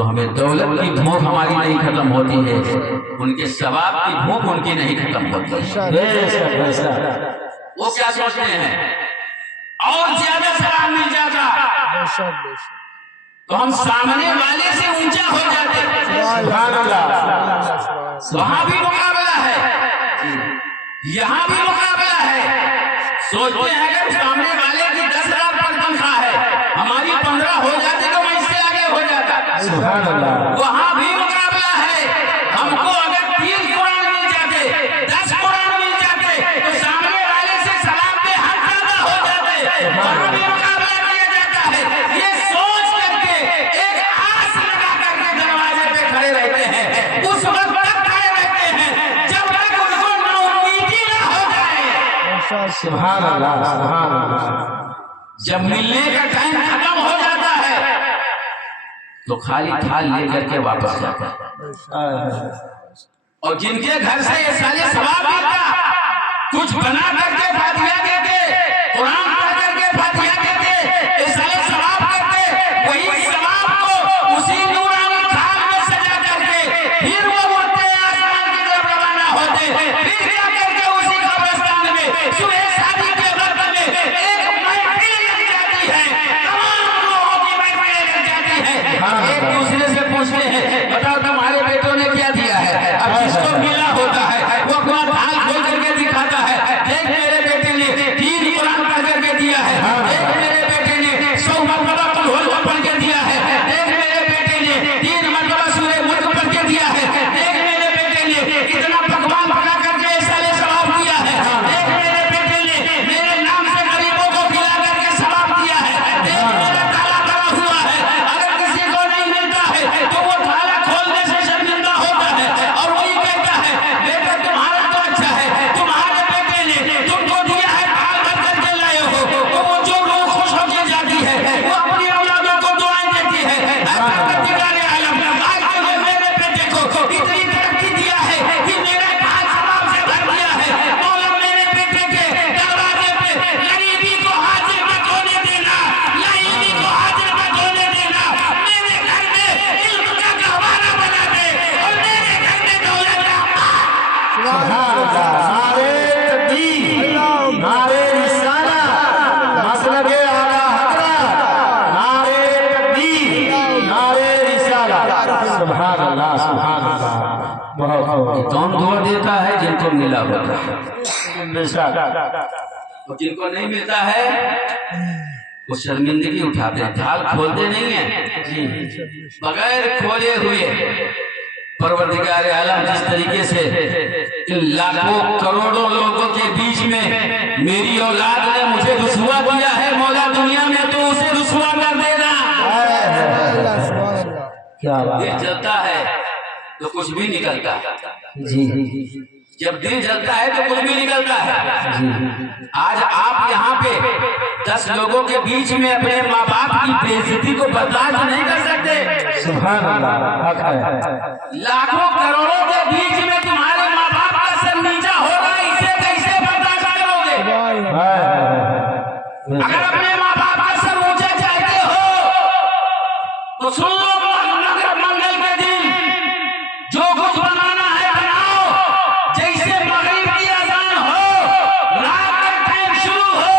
تو ہمیں دولت کی بھوک ہماری نہیں ختم ہوتی ہے، ان کے ثواب کی بھوک ان کی نہیں ختم ہوتی ہے۔ وہ کیا سوچتے ہیں اور زیادہ ثواب مل جاتا تو ہم سامنے والے سے اونچا ہو جاتے۔ سبحان اللہ، وہاں بھی مقابلہ ہے، یہاں بھی مقابلہ ہے۔ سوچتے ہیں اگر سامنے والے کی 10,000 پر تنخواہ ہے، ہماری 15 ہو جاتی تو میں اس سے آگے ہو جاتا۔ سبحان اللہ، وہاں بھی مقابلہ ہے، ہم کو اگر 30 قرآن مل جاتے، 10 قرآن مل جاتے تو سامنے والے سے سلام پہ ہم زیادہ ہو جاتے۔ وہاں بھی مقابلہ کیا جاتا ہے۔ یہ سوچ کر کے ایک آس لگا کر کے دروازے پہ کھڑے رہتے ہیں، اس وقت تک کھڑے رہتے ہیں جب تک ان کو نا امیدی نہ ہو جائے۔ سبحان اللہ، سبحان اللہ۔ جب ملنے کا ٹائم ختم ہو جاتا ہے تو خالی تھال لے کر کے واپس جاتا ہے، اور جن کے گھر سے یہ سالے ثواب ملتا، کچھ بنا کر کے فاتحہ دیتے، قرآن پڑھ کر کے فاتحہ دیتے، یہ سالے ثواب کرتے، وہی ثواب کو اسی نورانی تھال میں سجا کر کے پھر وہ اڑتے آسمان کی طرف روانہ ہوتے، پھر جا کر کے اسی قبرستان میں صبح شادی کے وقت میں ایک محفل لگ جاتی ہے، تمام لوگوں کی محفلیں لگ جاتی ہیں، ایک دوسرے سے پوچھتے ہیں بتاؤ تمہارے بیٹوں نے کیا دیا ہے؟ اب جس کو ملا ہوتا ہے وہ اپنا تھال کھول کر کے دکھاتا ہے، دیکھ میرے بیٹے نے 3 قرآن پڑھ کر کے دیا ہے، دیکھ میرے بیٹے نے 100 مرتبہ قل ہو اللہ پڑھ کے دیا ہے، دیکھ میرے بیٹے نے 3 مرتبہ سورہ ملک پڑھ کے دیا ہے، دیکھ میرے بیٹے نے کتنا پکوان پکا کر کے اس سالے ثواب دیا ہے، دیکھ میرے بیٹے نے میرے نام سے غریبوں کو کھلا کر کے ثواب دیا ہے، دیکھ میرا تالا بڑا ہوا ہے، اگر کسی کو نہیں ملتا ہے تو وہ تالا کھولنے سے شرمندہ ہوتا ہے، اور وہی کہتا ہے بیٹا تمہارا تو اچھا ہے، تمہارے بیٹے نے تم کو دیا ہے تھال بھر کر کے لائے ہو، تو وہ جو روح خوش ہو کے جاتی ہے وہ اپنی اولادوں کو دعائیں دیتی ہے، اے پروردگار عالم آج تو نے میرے بیٹے کو اتنی ترقی دیا ہے کہ میرا تھال ثواب سے بھر دیا ہے، مولا میرے بیٹے کے دروازے پہ غریبی کو حاضر مت ہونے دینا، لائنی کو حاضر مت ہونے دینا، میرے گھر میں علم کا گہوارہ بنا دے، اور میرے گھر میں دولت کا سبحان اللہ۔ نعرے تکبیر، نعرے رسالہ، مطلب اعلیٰ حضرت، نعرے تکبیر، نعرے رسالہ۔ سبحان اللہ، سبحان اللہ۔ بہت خوب۔ کون دعا دیتا ہے؟ جن کو ملا ہوتا ہے، بے شک۔ اور جن کو نہیں ملتا ہے وہ شرمندگی اٹھاتے ہیں، تھال کھولتے نہیں ہیں، بغیر کھولے ہوئے۔ پروردگار عالم جس طریقے سے ان لاکھوں کروڑوں لوگوں کے بیچ میں میری اولاد نے مجھے رسوا کیا ہے، مولا دنیا میں تو اسے رسوا کر دینا۔ کیا بات دل جلتا ہے تو کچھ بھی نکلتا ہے، جی جب دل جلتا ہے تو کچھ بھی نکلتا ہے۔ آج آپ یہاں پہ 10 لوگوں کے بیچ میں اپنے ماں باپ کی بے عزتی کو برداشت نہیں کر سکتے، سبحان اللہ، حق ہے۔ لاکھوں کروڑوں کے بیچ میں تمہارے ماں باپ کا سر نیچا ہو رہا ہے، اسے کیسے برداشت کرو گے؟ اگر اپنے ماں باپ کا سر اونچا چاہتے ہو تو سن لو منگل کے دن جو کچھ بنانا ہے بناؤ، جیسے مغرب کی اذان ہو، رات کا ٹائم شروع ہو،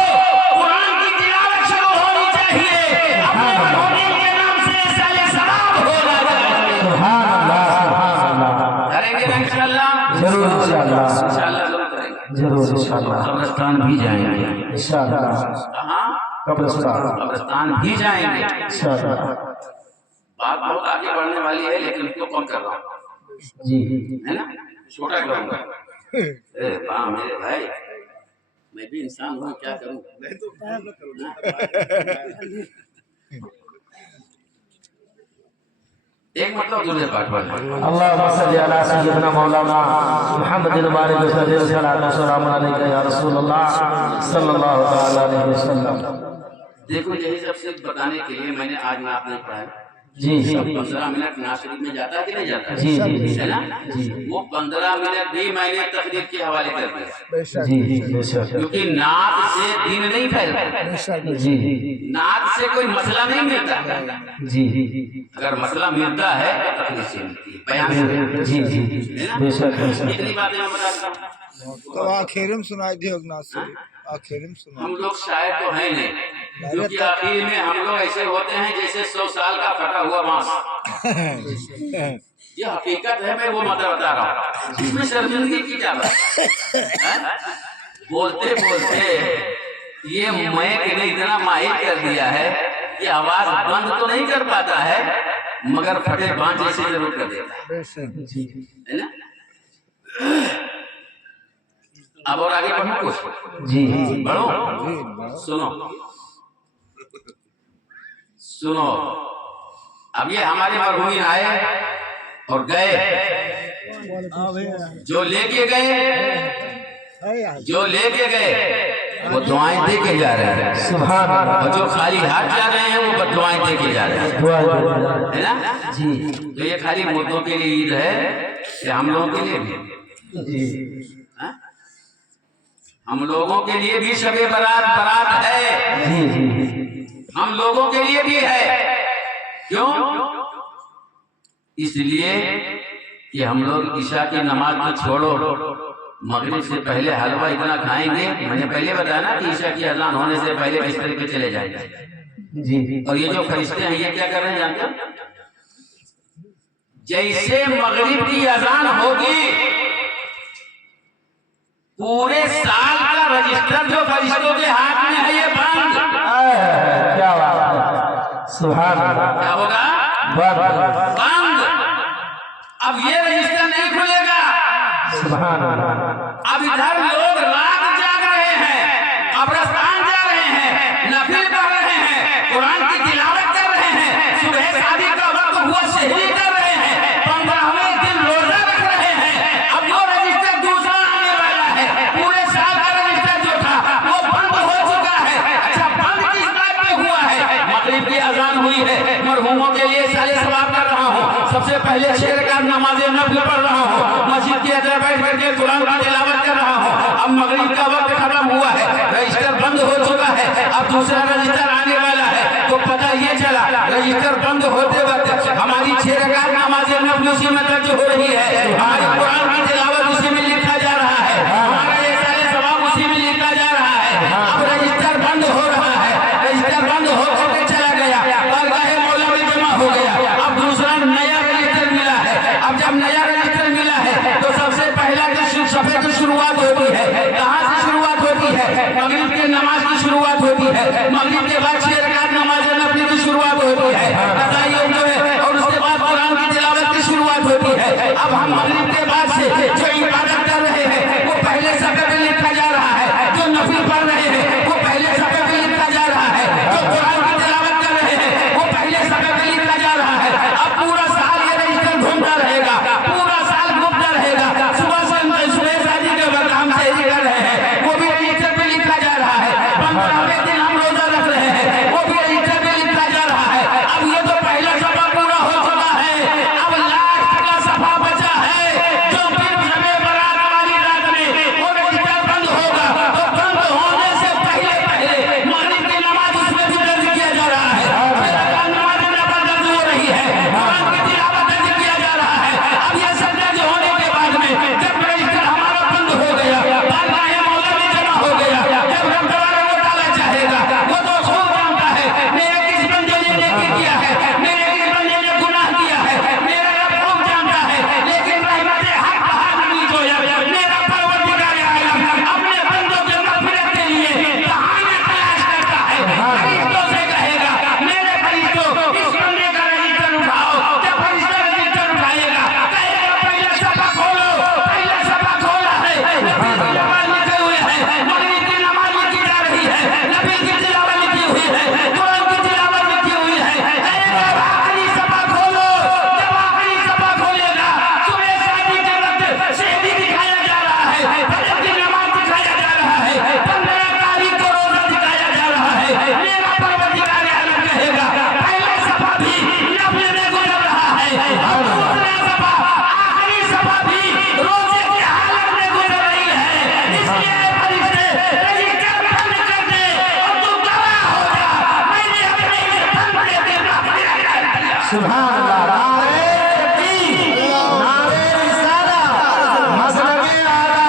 قرآن کی تلاوت شروع ہونی چاہیے، اپنے مرحومین کے نام سے سالے ثواب ہو رہا ہے۔ سبحان اللہ، سبحان اللہ۔ کریں گے نا انشاءاللہ؟ ضرور انشاءاللہ، انشاءاللہ ضرور کریں گے۔ ضرور انشاءاللہ، قبرستان بھی جائیں گے، انشاءاللہ، کہاں؟ قبرستان، قبرستان بھی جائیں گے۔ انشاءاللہ۔ بات بہت آگے بڑھنے والی ہے لیکن اس کو کم کر رہا ہوں، جی ہے نا، چھوٹا کروں گا۔ اے باں میرے بھائی، میں بھی انسان ہوں، کیا کروں؟ ایک مطلب درود پاک پڑھنا۔ اللہم صلی علی سیدنا مولانا محمد بارک وسلم صلاۃ و سلام علیک یا رسول اللہ صلی اللہ تعالی علیہ وسلم۔ دیکھو یہی سب سے بتانے کے لیے میں نے آج نعت نہیں پڑھا، جی جی 15 منٹ نعت شریف میں جاتا ہے کہ نہیں جاتا جی جی ہے نا؟ جی وہ 15 منٹ بھی میں نے تقریر کے حوالے کر دیا، جی جی بے شک کیونکہ نعت سے دین نہیں پھیلتا، جی نعت سے کوئی مسئلہ نہیں ملتا، جی اگر مسئلہ ملتا ہے تو تقریر سے ملتی ہے، بیان سے ملتی ہے، جی جی ہے نا؟ بے شک بے شک اتنی باتیں میں بتاتا ہوں۔ تو آخر میں سنائی دے نعت شریف، آخر میں سنا ہم لوگ شاعر تو ہیں نہیں، کیونکہ آخر میں ہم لوگ ایسے ہوتے ہیں جیسے 100 سال کا پھٹا ہوا بانس۔ یہ حقیقت ہے، میں وہ مطلب بتا رہا ہوں، اس میں شرمندگی کی کیا بات ہے؟ بولتے بولتے یہ مائک نے اتنا ماہر کر دیا ہے کہ آواز بند تو نہیں کر پاتا ہے مگر پھٹے بانس جیسے ضرور کر دیتا ہے نا؟ اب اور آگے پڑھوں کچھ؟ جی بڑھو، سنو سنو، اب یہ ہمارے مرحومین آئے اور گئے، جو لے کے گئے وہ دعائیں دے کے جا رہے ہیں، سبحان اللہ اور جو خالی ہاتھ جا رہے ہیں وہ بددعائیں دے کے جا رہے ہیں، دعا ہے نا؟ جی تو یہ خالی مردوں کے لیے عید ہے کہ ہم لوگوں کے لیے بھی؟ جی ہاں؟ ہم لوگوں کے لیے بھی شب برات ہے، جی جی ہم لوگوں کے لیے بھی ہے، کیوں؟ اس لیے کہ ہم لوگ عشاء کی نماز کو چھوڑو، مغرب سے پہلے حلوہ اتنا کھائیں گے، میں نے پہلے بتایا نا کہ عشاء کی اذان ہونے سے پہلے بستر پہ چلے جائیں گے، جی اور یہ جو فرشتے ہیں یہ کیا کر رہے ہیں جانتے ہو؟ جیسے مغرب کی اذان ہوگی پورے سال کا رجسٹر جو فرشتوں کے ہاتھ میں ہے یہ بند، کیا بات ہے، سبحان اللہ کیا ہوگا؟ بند۔ اب یہ رجسٹر نہیں کھلے گا، سبحان اللہ اب ادھر لوگ رات جاگ رہے ہیں، قبرستان جا رہے ہیں، نفل پڑھ رہے ہیں، قرآن کی تلاوت کر رہے ہیں، صبح شادی کا وقت ہوا شہری کر رہے ہیں، 15ویں دن روزہ رکھ رہے ہیں، اب وہ رجسٹر دوسرا آنے والا ہے، پورے سال کا رجسٹر جو تھا وہ بند ہو چکا ہے۔ اچھا بند کس بات پہ ہوا ہے؟ مغرب کی اذان ہوئی ہے، مرحوموں کے لیے سارے ثواب کر رہا ہوں، سب سے پہلے 6 رکعت نماز نفل پڑھ رہا ہوں، مسجد کے اندر بیٹھ کر کے قرآن کی تلاوت کر رہا ہوں، اب مغرب کا وقت ختم ہوا ہے، رجسٹر بند ہو چکا ہے، اب دوسرا رجسٹر آنے والا ہے، تو پتہ یہ چلا رجسٹر بند ہوتے وقت ہماری 6 رکعت نماز نفل اسی میں درج ہو رہی ہے، ہماری قرآن کی تلاوت اسی میں لکھا جا رہا ہے، ہمارا یہ سارے ثواب اسی میں لکھا جا رہا ہے، اب رجسٹر بند ہو رہا ہے، رجسٹر بند ہو کر کے چلا گیا، بارگاہ مولا میں جمع ہو گیا، اب دوسرا نیا رجسٹر ملا ہے، اب جب نیا رجسٹر ملا ہے تو سب سے پہلا جو صفحے کی شروعات ہوتی ہے، کہاں سے شروعات ہوتی ہے؟ مغرب کی نماز کی شروعات ہوتی ہے، مغرب کے بعد 6 رکعت نماز نفل کی شروعات ہوتی ہے، قضائیوں جو ہے، اور اس کے بعد قرآن کی تلاوت کی شروعات ہوتی ہے، اب ہم مغرب کے بعد سے جو عبادت کر رہے ہیں وہ پہلے صفحے پہ لکھا جا رہا ہے، جو نفل پڑھ رہے ہیں وہ پہلے صفحے پہ لکھا جا رہا ہے، جو قرآن کی تلاوت کر رہے ہیں وہ پہلے صفحے پہ لکھا جا رہا ہے، اب پورا سال یہ رجسٹر گھومتا رہے گا، پورا سال گھومتا رہے گا، صبح سے صبح شادی کے وقت ہم سحری کر رہے ہیں وہ بھی رجسٹر پہ لکھا جا رہا ہے، 15ویں دن ہم روزہ رکھ رہے ہیں وہ بھی رجسٹر پہ لکھا جا رہا ہے، اب یہ تو پہلا صفحہ پورا ہو چکا ہے، اب لاسٹ کا صفحہ بچا ہے، سبحان اللہ نعرہ تکبیر نعرہ رسالہ مسلک اعلی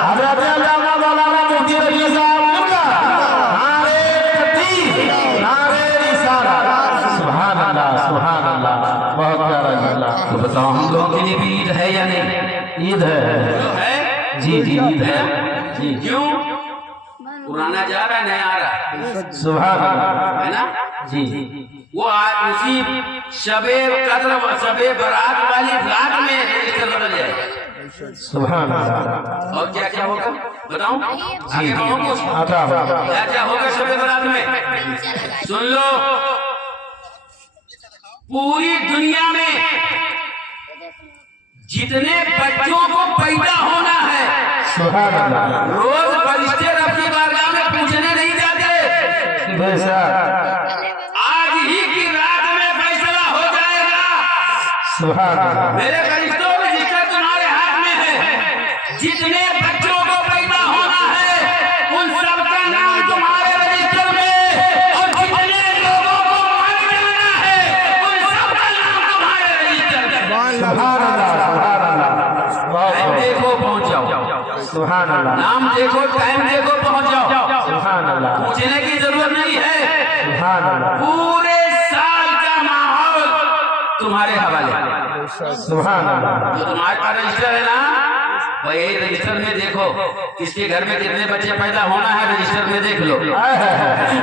حضرت علامہ مولانا مفتی رفیع صاحب نعرہ تکبیر نعرہ رسالہ سبحان اللہ بہت پیارا اللہ تو بتاؤ ہم لوگوں کے لیے بھی عید ہے یا نہیں؟ عید ہے ہے جی عید ہے جی کیوں؟ پرانا جا رہا ہے نیا آ رہا ہے سبحان اللہ ہے نا؟ جی وہ اسی شب قدر و شب برات والی رات میں رجسٹر بدل جائے گا سبحان اللہ اور کیا کیا ہوگا بتاؤں آگے کہوں کچھ عطا ہوگا کیا کیا ہوگا شب برات میں سن لو پوری دنیا میں جتنے بچوں کو پیدا ہونا ہے سبحان اللہ روز فرشتے رب کی بارگاہ میں پوچھنے نہیں جاتے بے شک آج ہی کی رات میں فیصلہ ہو جائے گا سبحان اللہ میرے فرشتوں رجسٹر تمہارے ہاتھ میں ہے جتنے بچوں کو پیدا ہونا ہے ان سب کا نام تمہارے رجسٹر میں اور جتنے لوگوں کو مر جانا ہے ان سب کا نام تمہارے رجسٹر میں سبحان اللہ ٹائم دیکھو پہنچ جاؤ سبحان اللہ نام دیکھو ٹائم دیکھو پہنچ جاؤ سبحان اللہ پوچھنے کی ضرورت نہیں ہے سبحان اللہ پورے سال کا ماحول تمہارے حوالے سبحان اللہ جو تمہارے پاس رجسٹر ہے نا وہی رجسٹر میں دیکھو کس کے گھر میں کتنے بچے پیدا ہونا ہے رجسٹر میں دیکھ لو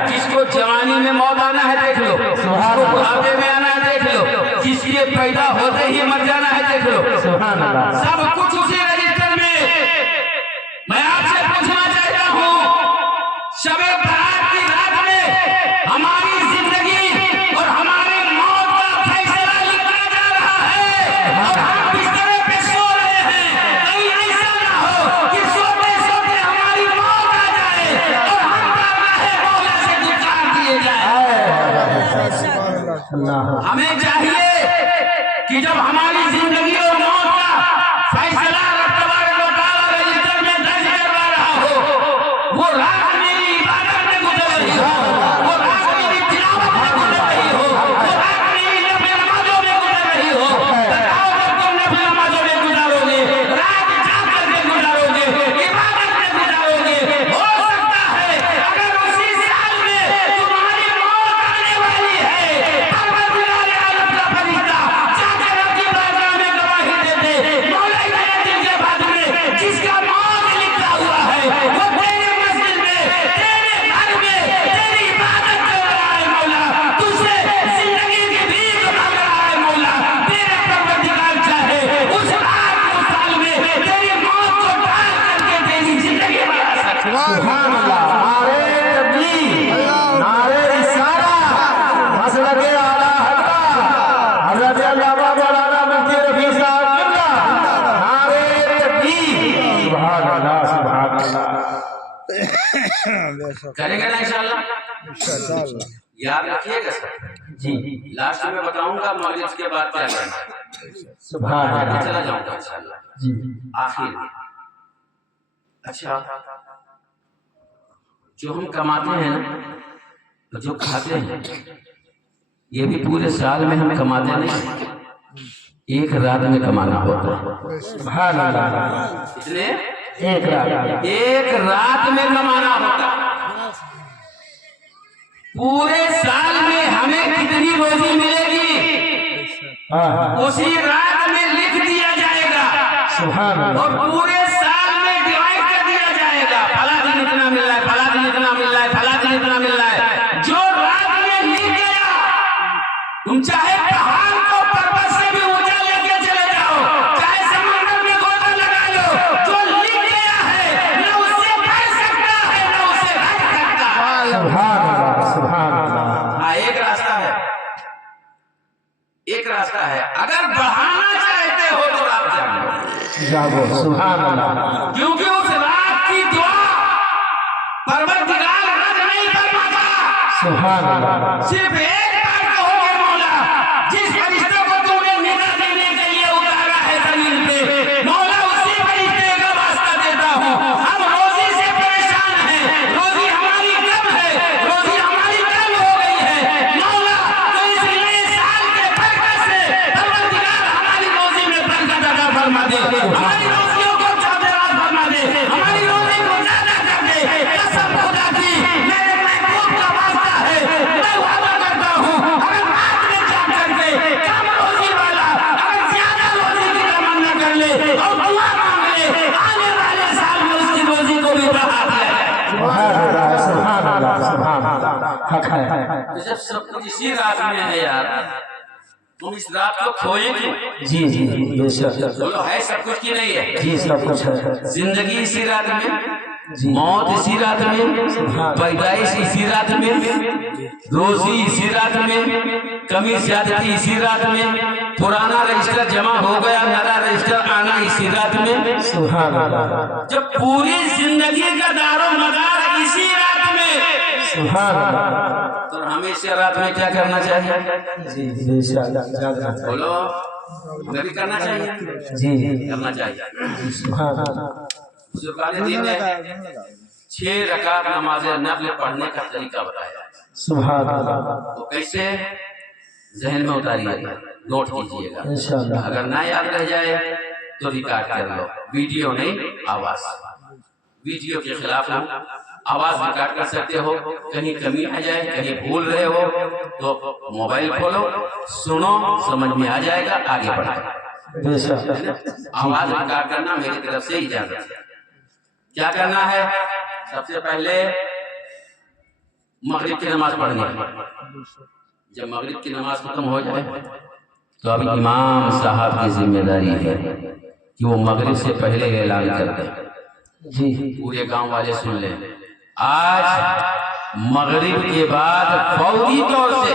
کس کو جوانی میں موت آنا ہے دیکھ لو کس کو بڑھاپے میں آنا ہے دیکھ لو کس کے پیدا ہوتے ہی مر جانا ہے دیکھ لو سبحان اللہ سب کچھ اسی رجسٹر میں میں آپ سے پوچھنا چاہتا ہوں شب برات کی رات میں ہماری زندگی اور ہمارے موت کا فیصلہ لکھا جا رہا ہے اور ہم بسترے پہ سو رہے ہیں کہیں ایسا نہ ہو کہ سوتے سوتے ہماری موت آ جائے اور ہم بارگاہ مولا سے دکان دیے جائیں اللہ ہمیں چاہیے کہ جب ہماری زندگی اور موت کا فیصلہ رب تبارک و تعالی رجسٹر میں درج کروا رہا ہو وہ رات میری عبادت میں گزر رہی ہو وہ رات میری تلاوت میں گزر رہی ہو وہ رات میری نفل نمازوں میں گزر رہی ہو بتاؤ اگر تم نفل نمازوں میں گزارو گے رات جاگ کر کے گزارو گے عبادت میں گزارو گے ہو سکتا ہے اگر اسی سال میں تمہاری موت آنے والی ہے پروردگار عالم کا فرشتہ جا کے رب کی بارگاہ میں گواہی دے دے مولا میرے دل کے بعد میں جس کا موت لکھا ہوا ہے وہ تیرے مسجد میں تیرے گھر میں تیری عبادت کر رہا ہے مولا تجھ سے زندگی کی بھیک مانگ رہا ہے مولا تیرے پروردگار چاہے اس رات اس سال میں تیری موت کو ٹال کر کے تیری زندگی بنا سکتا سبحان اللہ نعرہ تکبیر نعرہ رسالہ مسلک اعلی حضرت علامہ مولانا مفتی رفیع صاحب نعرہ تکبیر سبحان اللہ کریں گے نا انشاءاللہ یاد رکھیے گا سر جی لاسٹ میں بتاؤں گا مغرب کے بعد کیا کرنا ہے سبحان آگے اللہ چلا جاؤں گا انشاءاللہ جی آخر میں اچھا جو ہم کماتے ہیں نا جو کھاتے ہیں یہ بھی پورے سال میں ہم کماتے نہیں ایک رات میں کمانا ہوتا ہے سبحان اللہ اتنے ایک رات ایک رات میں کمانا ہوتا ہے پورے سال میں ہمیں کتنی روزی ملے گی اسی رات میں لکھ دیا جائے گا سبحان اللہ اور پورے سال میں ڈیوائڈ کر دیا جائے گا فلاں دن اتنا مل رہا ہے فلاں دن اتنا مل رہا ہے فلاں دن اتنا مل رہا ہے جو رات میں لکھ گیا تم چاہے پہاڑ کو پربت سے بھی اونچا لے کے چلے جاؤ چاہے سمندر میں گوتا لگا لو جو لکھ گیا ہے نہ اس سے بڑھ سکتا ہے نہ اس سے ہٹ سکتا ہے سبحان اللہ سبحان اللہ ہاں ایک راستہ ہے ایک راستہ ہے اگر بڑھانا چاہتے ہو تو رات جاگو جاگو سبحان اللہ کیونکہ اس رات کی دعا پروردگار رد نہیں فرماتا سبحان اللہ صرف ایک بار کہو گے مولا جس فرشتے کو تم نے ندا دینے کے لیے اتارا ہے زمین پہ مولا اسی فرشتے کا واسطہ دیتا ہوں ہم روزی سے پریشان ہیں روزی ہماری کم ہے روزی ہماری کم ہو گئی ہے مولا تو اس نئے سال حق ہے. تو جب سب کچھ اسی رات میں ہے یار، تم اس رات کو کھوئے کیوں؟ جی جی بے شک. بولو ہے سب کچھ کی نہیں ہے؟ جی سب کچھ ہے. زندگی اسی رات میں، جی موت اسی رات میں، پیدائش اسی رات میں، روزی اسی رات میں، کمی زیادتی اسی رات میں، پرانا رجسٹر جمع ہو گیا، نیا رجسٹر آنا اسی رات میں. سبحان اللہ. جب پوری زندگی کا دار و مدار اسی رات میں، سبحان اللہ. تو ہمیں اس رات میں کیا کرنا چاہیے؟ جی بے شک. بولو نبی کرنا چاہیے، جی کرنا چاہیے. سبحان اللہ. بزرگان دین نے 6 رکعت نماز نفل پڑھنے کا طریقہ بتایا. سبحان اللہ. وہ کیسے؟ ذہن میں اتاریے گا، نوٹ کیجئے گا. انشاءاللہ. اگر نہ یاد رہ جائے تو ریکارڈ کر لو، ویڈیو نہیں آواز. ویڈیو کے خلاف ہو، آواز ریکارڈ کر سکتے ہو. کہیں کمی آ جائے، کہیں بھول رہے ہو تو موبائل کھولو، سنو، سمجھ میں آ جائے گا، آگے بڑھو. بے شک. آواز ریکارڈ کرنا میری طرف سے اجازت ہے. کیا کرنا ہے؟ سب سے پہلے مغرب کی نماز پڑھنی ہے. جب مغرب کی نماز ختم ہو جائے تو اب امام صاحب کی ذمہ داری ہے کہ وہ مغرب سے پہلے اعلان کر دیں. جی پورے گاؤں والے سن لیں، آج مغرب کے بعد فوری طور سے،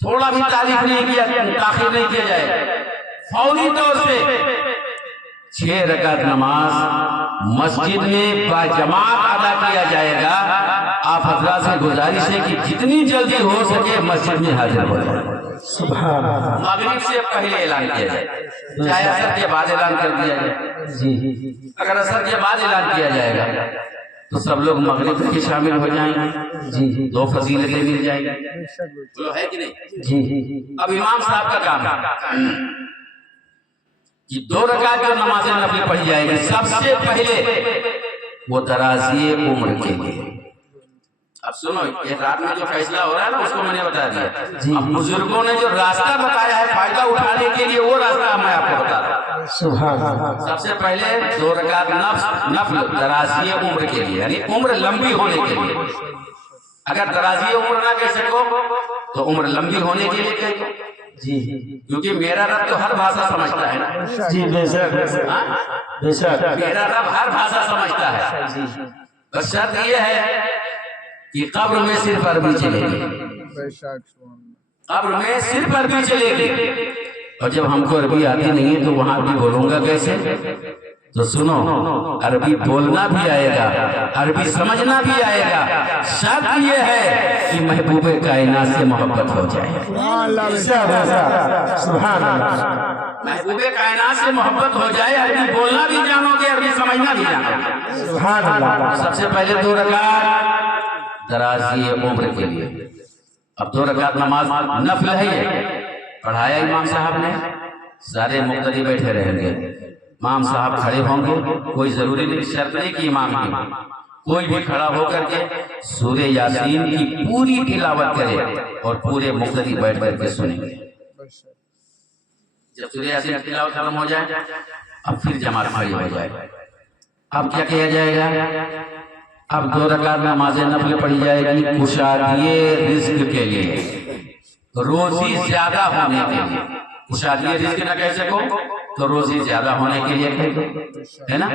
تھوڑا بھی تاریخ نہیں کیا، تاخیر نہیں کیا جائے، فوری طور سے 6 رکعت نماز مسجد میں با جماعت ادا کیا جائے گا. آپ حضرات سے گزارش ہے کہ جتنی جلدی ہو سکے مسجد میں حاضر ہو جائے. سبحان اللہ. مغرب سے پہلے اعلان کیا جائے، چاہے اثر کے بعد اعلان کر دیا جائے. جی اگر اثر کے بعد اعلان کیا جائے گا تو سب لوگ مغرب کے شامل ہو جائیں گے، جی 2 فضیلتیں مل جائیں گی. بولو ہے کہ نہیں؟ جی اب امام صاحب کا کام ہے کہ 2 رکعت جو نماز نفل پڑھی جائے گی، سب سے پہلے وہ درازی عمر کے لیے. اب سنو، یہ رات میں جو فیصلہ ہو رہا ہے نا، اس کو میں نے بتا دیا. اب بزرگوں نے جو راستہ بتایا ہے فائدہ اٹھانے کے لیے، وہ راستہ میں آپ کو بتا رہا ہوں. سبحان اللہ. سب سے پہلے 2 رکعت نفل درازی عمر کے لیے، یعنی عمر لمبی ہونے کے لیے. اگر درازی عمر نہ کہہ سکو تو عمر لمبی ہونے کے لیے کہہ دو. جی کیونکہ میرا رب تو ہر بھاشا سمجھتا ہے نا. جی بے شک. بے شک. میرا رب ہر بھاشا سمجھتا ہے. بس شرط یہ ہے کہ قبر میں صرف عربی چلے گی، قبر میں صرف عربی چلے گی. اور جب ہم کو عربی آتی نہیں ہے تو وہاں بھی بولوں گا کیسے؟ تو سنو، عربی بولنا بھی آئے گا، عربی سمجھنا بھی آئے گا. شرط یہ ہے کہ محبوب کائنات سے محبت ہو جائے. سبحان اللہ. محبوب کائنات سے محبت ہو جائے، عربی بولنا بھی جانو گے، عربی سمجھنا بھی جانو گے. سبحان اللہ. سب سے پہلے 2 رکعت درازی عمر کے لیے. اب 2 رکعت نماز نفل ہے، یہ پڑھایا امام صاحب نے، سارے مقتدی بیٹھے رہیں گے. امام صاحب کھڑے ہوں گے، کوئی ضروری نہیں، شرط نہیں کہ امام کی، کوئی بھی کھڑا ہو کر کے سورہ یاسین کی پوری تلاوت کرے اور پورے مقتدی بیٹھ کر کے سنیں گے. جب سورہ یاسین کی تلاوت ختم ہو جائے اب پھر جماعت کھڑی ہو جائے. اب کیا کیا جائے گا؟ اب 2 رکعت نماز نفل پڑھی جائے گی کشادی رزق کے لیے، روزی زیادہ ہونے کے لیے. کشادی رزق نہ کہہ سکو تو روزی زیادہ ہونے کے لیے کہہ دو، ہے نا.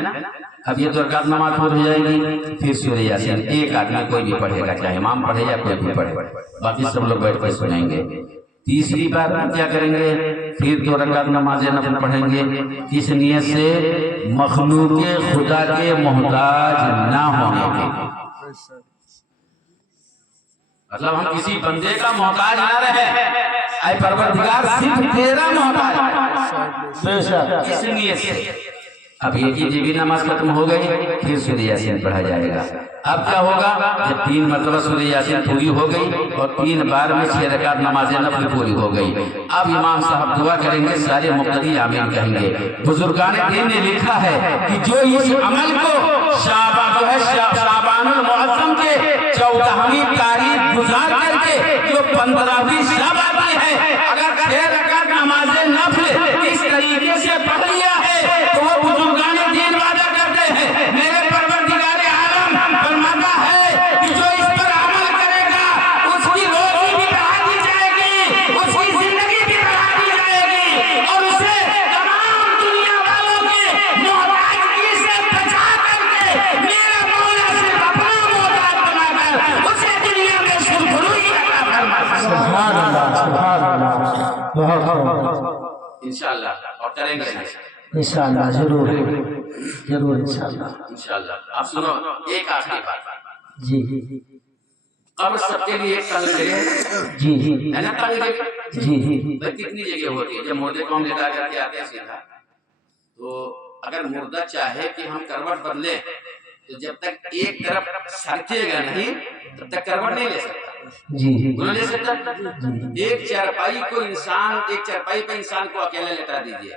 اب یہ 2 رکعت نماز پڑھ جائے گی، پھر سورہ یاسین ایک آدمی کوئی بھی پڑھے گا، چاہے امام پڑھے یا کوئی بھی پڑھے، باقی سب لوگ بیٹھ کر سنیں گے. تیسری بار کیا کریں گے؟ پھر 2 رکعت نماز نفل پڑھیں گے، اس نیت سے مخلوق خدا کے محتاج نہ ہونے کے. مطلب ہم کسی بندے کا محتاج نہ رہے، اے پروردگار صرف تیرا محتاج. بے شک. اس نیت سے اب یہ کیجیے بھی نماز ختم ہو گئی، پھر سورہ یاسین پڑھا جائے گا. اب کیا ہوگا؟ جب 3 مرتبہ سورہ یاسین پوری ہو گئی اور 3 بار میں 6 رکعت نماز نفل پوری ہو گئی، اب امام صاحب دعا کریں گے، سارے مقتدی آمین کہیں گے. بزرگان دین نے لکھا ہے کہ جو اس عمل کو شعبان المعظم کے 14ویں تاریخ گزار کر کے جو 15ویں شب آتی ہے، اگر 6 رکعت نماز نفل اس طریقے سے پڑھ لیا ہے تو وہ بزرگان دین وعدہ کرتے ہیں، میرے پروردگار عالم فرماتا ہے کہ جو اس پر عمل سبحان اللہ سبحان اللہ بہت خوب انشاءاللہ اور کریں گے انشاءاللہ ضرور ضرور انشاءاللہ انشاءاللہ. آپ سنو ایک آخری بات. جی قبر سب کے لیے ایک تنگ جگہ ہے جی جی نا؟ تنگ جگہ جی جی بھائی کتنی جگہ ہوتی ہے؟ جب مردے کو ہم لٹا کر کے آتے ہیں سیدھا، تو اگر مردہ چاہے کہ ہم کروٹ بدلیں تو جب تک ایک طرف سرکے گا نہیں تب تک کروٹ نہیں لے سکتا. جی جی کیوں لے سکتا؟ ایک چارپائی کو انسان، ایک چارپائی پہ انسان کو اکیلے لٹا دیجیے،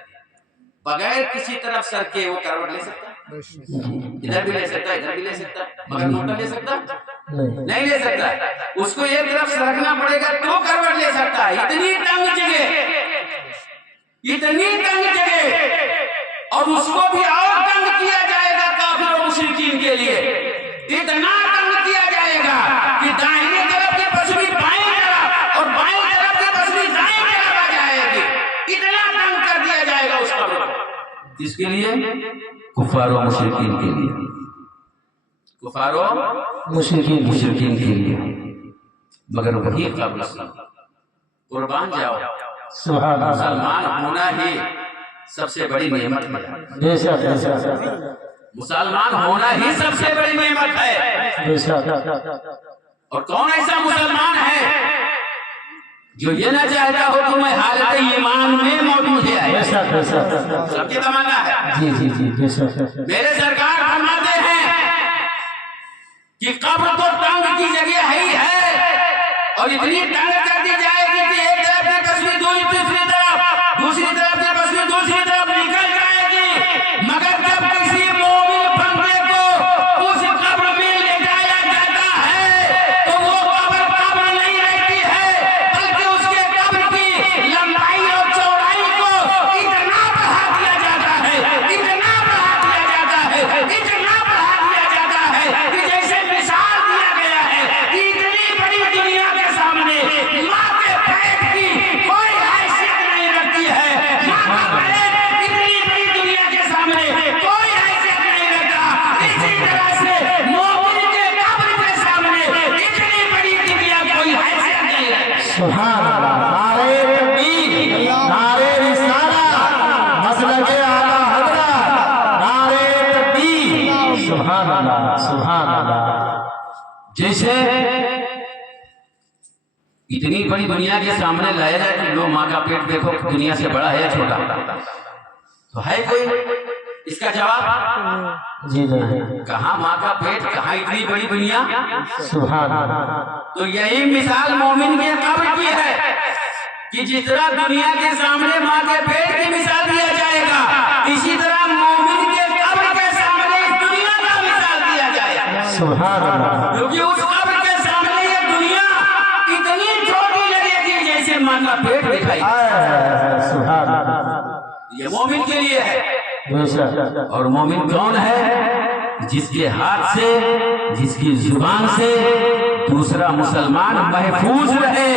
بغیر کسی طرف سر کے وہ کروٹ لے سکتا؟ ادھر بھی لے سکتا ہے، ادھر بھی لے سکتا ہے، مگر موٹا لے سکتا نہیں لے سکتا. اس کو ایک طرف سرکنا پڑے گا تو کروٹ لے سکتا ہے. اتنی تنگ جگہ، اتنی تنگ جگہ، اور اس کو بھی اور تنگ کیا جائے گا کافر و مشرکین کے لیے. اتنا تنگ کیا جائے گا کہ دائیں طرف کے پسوی بائیں طرف اور بائیں طرف کے پسوی دائیں طرف آ جائے گی. اتنا تنگ کر دیا جائے گا اس قبر کو. کس کے لیے؟ کفار و مشرکین کے لیے. کفار و مشرکین کے لیے. مگر وہی قبر قربان جاؤ، سبحان اللہ مسلمان ہونا ہی سب سے بڑی نعمت ہے. بے شک بے شک مسلمان ہونا ہی سب سے بڑی نعمت ہے. بے شک اور کون ایسا مسلمان ہے جو یہ نہ چاہتا ہو کہ میں حالت ایمان میں موجود ہے؟ بے شک بے شک سب کی تمنا ہے. جی جی جی بے شک میرے سرکار فرماتے ہیں کہ قبر تو تنگ کی جگہ ہی ہے، اور اتنی تنگ کر دی جائے گی کہ ایک طرف کی تصویر دوسری طرف، دوسری طرف کی تصویر دوسری طرف نکل جائے گی. مگر جب کسی مومن بندے کو اس قبر میں لے جایا جاتا ہے تو وہ قبر نہیں رہتی ہے، بلکہ اس کے قبر کی لمبائی اور چوڑائی کو اتنا بڑھا دیا جاتا ہے، اتنا بڑھا دیا جاتا ہے، اتنا بڑھا دیا جاتا ہے کہ جیسے مثال دیا گیا ہے کہ اتنی بڑی دنیا کے سامنے ماں کے پیٹ کی کوئی حیثیت نہیں رکھتی ہے. ماں کا پیٹ اتنی بڑی دنیا کے سامنے کوئی حیثیت نہیں رکھتا. اسی طرح سے مومن کے قبر کے سامنے اتنی بڑی دنیا کوئی حیثیت نہیں رکھتی. سبحان اللہ نعرہ تکبیر نعرہ رسالہ مسلک اعلی حضرت نعرہ تکبیر سبحان اللہ سبحان اللہ. جیسے اتنی بڑی دنیا کے سامنے لایا جائے کہ لو ماں کا پیٹ دیکھو دنیا سے بڑا ہے یا چھوٹا، تو ہے کوئی اس کا جواب؟ جی نہیں کہاں ماں کا پیٹ، کہاں اتنی بڑی دنیا. سبحان اللہ تو یہی مثال مومن کے قبر کی ہے کہ جس طرح دنیا کے سامنے ماں کے پیٹ کی مثال دیا جائے گا، اسی طرح مومن کے قبر کے سامنے اس دنیا کا مثال دیا جائے گا. سبحان اللہ کیونکہ اس قبر کے سامنے یہ دنیا اتنی چھوٹی لگے گی جیسے ماں کا پیٹ دکھائی. سبحان اللہ یہ مومن کے لیے ہے. بے شک اور مومن کون ہے؟ جس کے ہاتھ سے، جس کی زبان سے دوسرا مسلمان محفوظ رہے،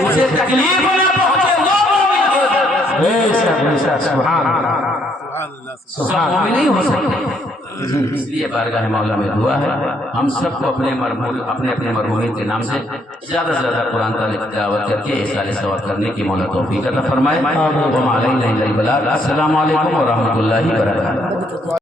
اسے تکلیف نہ پہنچے، وہ مومن ہو سکتا ہے. بے شک بے شک سبحان اللہ سب مومن نہیں ہو سکتے. اس لیے بارگاہ مولا میں دعا ہے ہم سب کو اپنے اپنے مرحومین کے نام سے زیادہ سے زیادہ قرآن تعالیٰ کی تلاوت کر کے ایصال ثواب کرنے کی مولا توفیق عطا فرمائے. وما علینا الا البلاغ. السلام علیکم ورحمۃ اللہ وبرکاتہ.